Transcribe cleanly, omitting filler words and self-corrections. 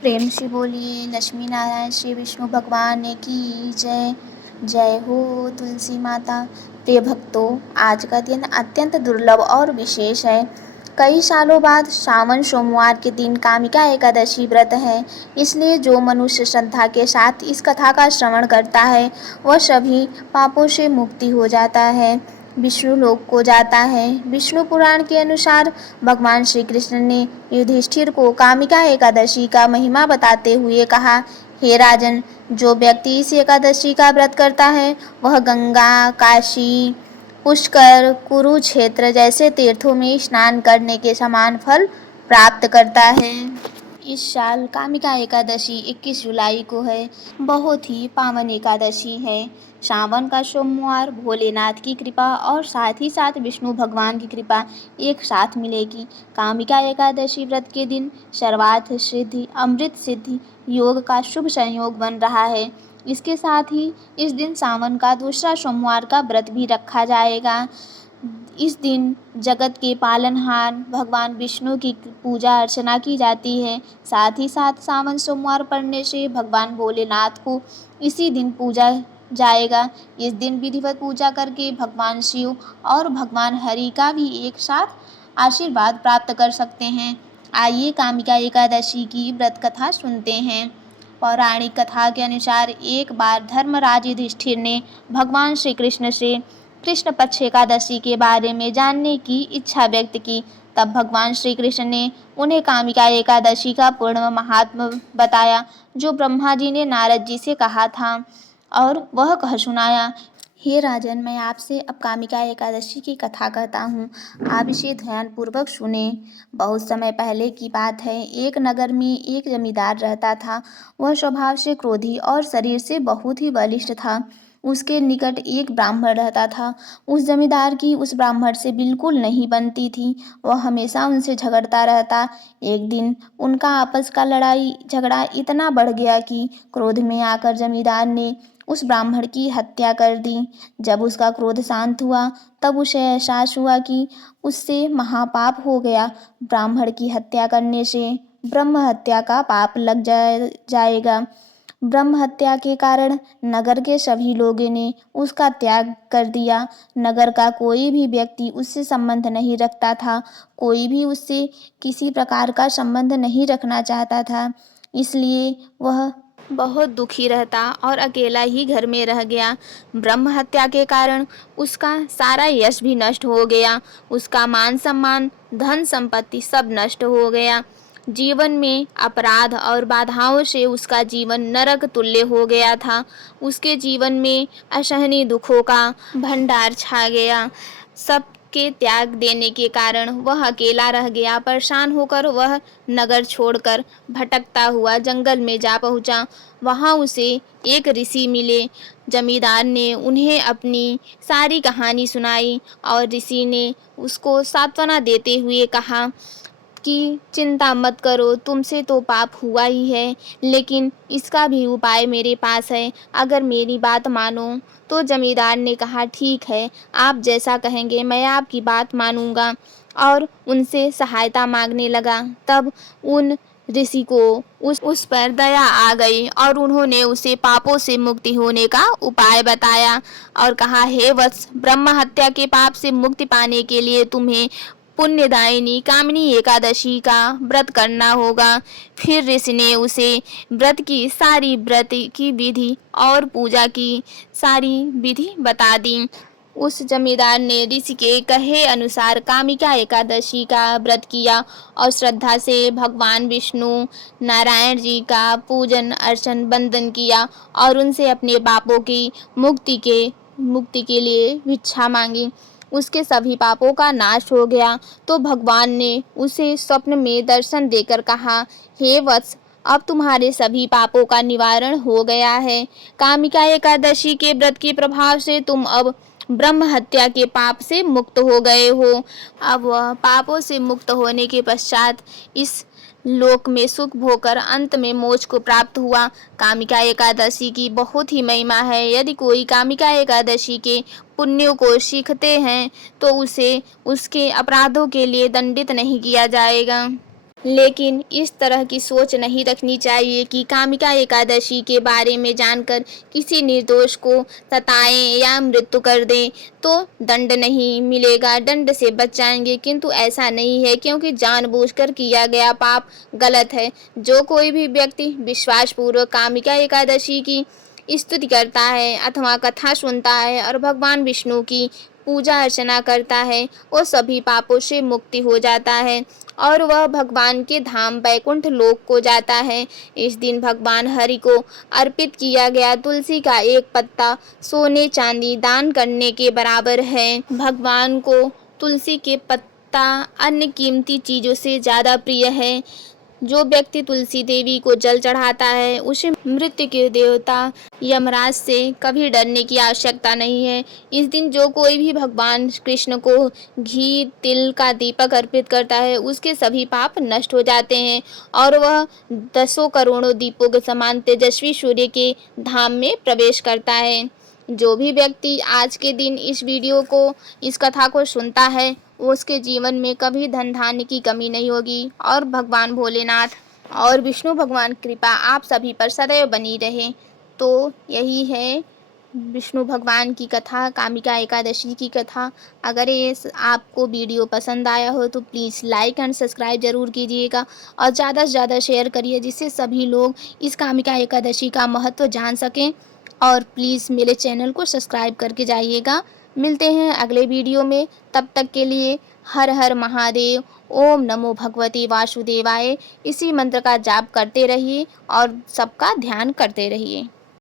प्रेम से बोलिए लक्ष्मी नारायण श्री विष्णु भगवान की जय। जय हो तुलसी माता। प्रिय भक्तों, आज का दिन अत्यंत दुर्लभ और विशेष है। कई सालों बाद श्रावण सोमवार के दिन कामिका एकादशी व्रत है। इसलिए जो मनुष्य श्रद्धा के साथ इस कथा का श्रवण करता है वह सभी पापों से मुक्ति हो जाता है, विष्णु लोक को जाता है। विष्णु पुराण के अनुसार भगवान श्री कृष्ण ने युधिष्ठिर को कामिका एकादशी का महिमा बताते हुए कहा, हे राजन, जो व्यक्ति इस एकादशी का व्रत करता है वह गंगा, काशी, पुष्कर, कुरुक्षेत्र जैसे तीर्थों में स्नान करने के समान फल प्राप्त करता है। इस साल कामिका एकादशी 21 जुलाई को है। बहुत ही पावन एकादशी है। श्रावण का सोमवार, भोलेनाथ की कृपा और साथ ही साथ विष्णु भगवान की कृपा एक साथ मिलेगी। कामिका एकादशी व्रत के दिन सर्वार्थ सिद्धि, अमृत सिद्धि योग का शुभ संयोग बन रहा है। इसके साथ ही इस दिन सावन का दूसरा सोमवार का व्रत भी रखा जाएगा। इस दिन जगत के पालनहार भगवान विष्णु की पूजा अर्चना की जाती है। साथ ही साथ सावन सोमवार पड़ने से भगवान भोलेनाथ को इसी दिन पूजा जाएगा। इस दिन विधिवत पूजा करके भगवान शिव और भगवान हरि का भी एक साथ आशीर्वाद प्राप्त कर सकते हैं। आइए कामिका एकादशी की व्रत कथा सुनते हैं। पौराणिक कथा के अनुसार एक बार धर्मराज युधिष्ठिर ने भगवान श्री कृष्ण से कृष्ण पक्ष एकादशी के बारे में जानने की इच्छा व्यक्त की। तब भगवान श्री कृष्ण ने उन्हें कामिका एकादशी का पूर्ण महात्म्य बताया, जो ब्रह्मा जी ने नारद जी से कहा था और वह कह सुनाया। हे राजन, मैं आपसे अब कामिका एकादशी की कथा कहता हूँ। आप इसे ध्यानपूर्वक सुने। बहुत समय पहले की बात है। एक नगर में एक जमींदार रहता था। वह स्वभाव से क्रोधी और शरीर से बहुत ही बलिष्ठ था। उसके निकट एक ब्राह्मण रहता था। उस जमींदार की उस ब्राह्मण से बिल्कुल नहीं बनती थी। वह हमेशा उनसे झगड़ता रहता। एक दिन उनका आपस का लड़ाई झगड़ा इतना बढ़ गया कि क्रोध में आकर जमींदार ने उस ब्राह्मण की हत्या कर दी। जब उसका क्रोध शांत हुआ तब उसे एहसास हुआ कि उससे महापाप हो गया। ब्राह्मण की हत्या करने से ब्रह्म हत्या का पाप लग जाएगा। ब्रह्म हत्या के कारण नगर के सभी लोगों ने उसका त्याग कर दिया। नगर का कोई भी व्यक्ति उससे संबंध नहीं रखता था। कोई भी उससे किसी प्रकार का संबंध नहीं रखना चाहता था। इसलिए वह बहुत दुखी रहता और अकेला ही घर में रह गया। ब्रह्म हत्या के कारण उसका सारा यश भी नष्ट हो गया। उसका मान सम्मान, धन संपत्ति सब नष्ट हो गया। जीवन में अपराध और बाधाओं से उसका जीवन नरक तुल्य हो गया था। उसके जीवन में असहनीय दुखों का भंडार छा गया। सबके त्याग देने के कारण वह अकेला रह गया। परेशान होकर वह नगर छोड़कर भटकता हुआ जंगल में जा पहुंचा। वहां उसे एक ऋषि मिले। जमींदार ने उन्हें अपनी सारी कहानी सुनाई और ऋषि ने उसको सांत्वना देते हुए कहा कि चिंता मत करो, तुमसे तो पाप हुआ ही है, लेकिन इसका भी उपाय मेरे पास है, अगर मेरी बात मानो। तो जमींदार ने कहा, ठीक है, आप जैसा कहेंगे मैं आपकी बात मानूंगा, और उनसे सहायता मांगने लगा। तब उन ऋषि को उस पर दया आ गई और उन्होंने उसे पापों से मुक्ति होने का उपाय बताया और कहा, हे वत्स, ब्रह्म हत्या के पाप से मुक्ति पाने के लिए तुम्हें पुण्यदायिनी कामिनी एकादशी का व्रत करना होगा। फिर ऋषि ने उसे व्रत की विधि और पूजा की सारी विधि बता दी। उस जमींदार ने ऋषि के कहे अनुसार कामिका एकादशी का व्रत किया और श्रद्धा से भगवान विष्णु नारायण जी का पूजन अर्चन वंदन किया और उनसे अपने पापों की मुक्ति के लिए भिक्षा मांगी। उसके सभी पापों का नाश हो गया। तो भगवान ने उसे स्वप्न में दर्शन देकर कहा, हे वत्स, अब तुम्हारे सभी पापों का निवारण हो गया है। कामिका एकादशी के व्रत के प्रभाव से तुम अब ब्रह्म हत्या के पाप से मुक्त हो गए हो। अब वह पापों से मुक्त होने के पश्चात इस लोक में सुख भोगकर अंत में मोक्ष को प्राप्त हुआ। कामिका एकादशी की बहुत ही महिमा है। यदि कोई कामिका एकादशी के पुण्यों को सीखते हैं तो उसे उसके अपराधों के लिए दंडित नहीं किया जाएगा। लेकिन इस तरह की सोच नहीं रखनी चाहिए कि कामिका एकादशी के बारे में जानकर किसी निर्दोष को सताएं या मृत्यु कर दें तो दंड नहीं मिलेगा, दंड से बच जाएंगे। किंतु ऐसा नहीं है, क्योंकि जानबूझकर किया गया पाप गलत है। जो कोई भी व्यक्ति विश्वासपूर्वक कामिका एकादशी की स्तुति करता है अथवा कथा सुनता है और भगवान विष्णु की पूजा अर्चना करता है, वो सभी पापों से मुक्ति हो जाता है और वह भगवान के धाम वैकुंठ लोक को जाता है। इस दिन भगवान हरि को अर्पित किया गया तुलसी का एक पत्ता सोने चांदी दान करने के बराबर है। भगवान को तुलसी के पत्ता अन्य कीमती चीज़ों से ज़्यादा प्रिय है। जो व्यक्ति तुलसी देवी को जल चढ़ाता है उसे मृत्यु के देवता यमराज से कभी डरने की आवश्यकता नहीं है। इस दिन जो कोई भी भगवान कृष्ण को घी तिल का दीपक अर्पित करता है उसके सभी पाप नष्ट हो जाते हैं और वह दसों करोड़ों दीपों के समान तेजस्वी सूर्य के धाम में प्रवेश करता है। जो भी व्यक्ति आज के दिन इस वीडियो को इस कथा को सुनता है उसके जीवन में कभी धन धान्य की कमी नहीं होगी और भगवान भोलेनाथ और विष्णु भगवान कृपा आप सभी पर सदैव बनी रहे। तो यही है विष्णु भगवान की कथा, कामिका एकादशी की कथा। अगर ये आपको वीडियो पसंद आया हो तो प्लीज़ लाइक एंड सब्सक्राइब ज़रूर कीजिएगा और ज़्यादा से ज़्यादा शेयर करिए जिससे सभी लोग इस कामिका एकादशी का महत्व जान सकें। और प्लीज़ मेरे चैनल को सब्सक्राइब करके जाइएगा। मिलते हैं अगले वीडियो में, तब तक के लिए हर हर महादेव, ओम नमो भगवते वासुदेवाय इसी मंत्र का जाप करते रहिए और सबका ध्यान करते रहिए।